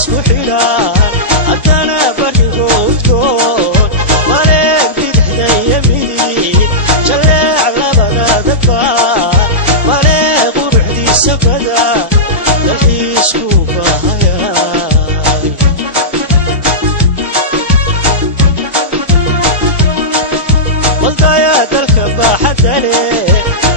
isku xidhaan haddana barrigoodkoon wareeg bidixda iyo midig jalleec labadaadaba wareeg quruxdiisa bada dalxiisku bahayaay waldaya dalka baaxadda leh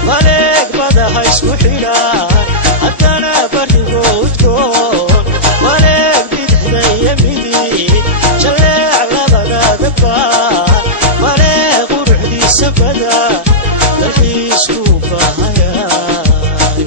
wareeg badaha isku xidhaan haddana barrigoodkoon wareeg bidixda iyo midig jalleec labadaadaba wareeg quruxdiisa bada dalxiisku bahayaay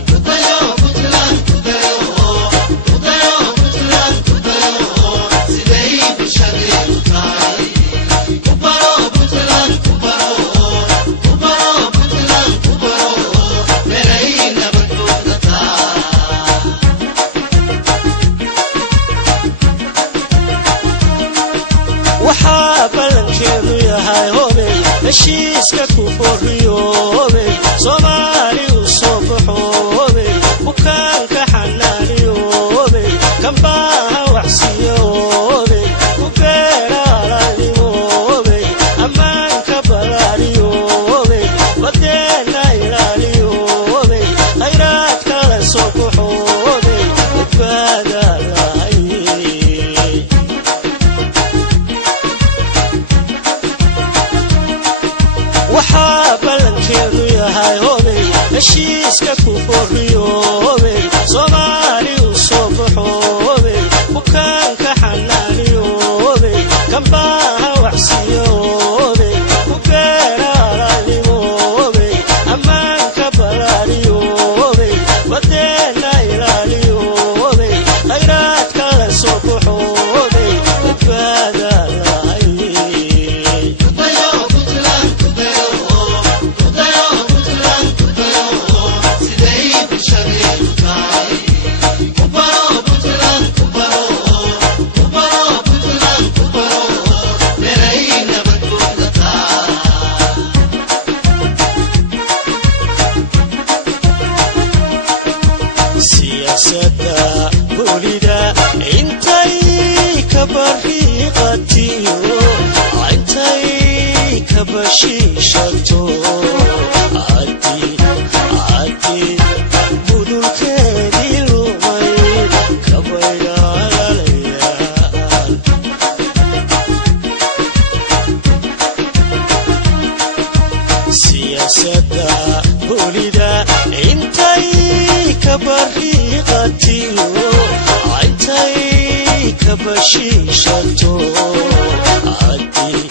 waxaa ballankeedu yahay hobey heshiiska ku forriyoobey soomaali u soo baxoobey bukaanka xanaaniyoobey kambaaha waxsiiyoobey ku beeraalaalimoobey ammaanka balaariyoobey badeenna ilaaliyoobey khayraadka la soo baxoobey badbaada waxaa ballankeedu yahay hobey heshiiska ku forriyoobey soomaali u soo baxoobey bukaanka xanaaniyoobey kambaaha waxsiiyoobey ku beeraalaalimoobey ammaanka balaariyoobey badeenna ilaaliyoobey khayraadka la soo baxoobey badbaada siyaasadda boolida intay ka barriiqatiyo intay ka bashiishato caddid budulkeedii lumay kabaydhaalayaan siyaasadda boolida intay ka barriiqatiyo intay ka bashiishato caddid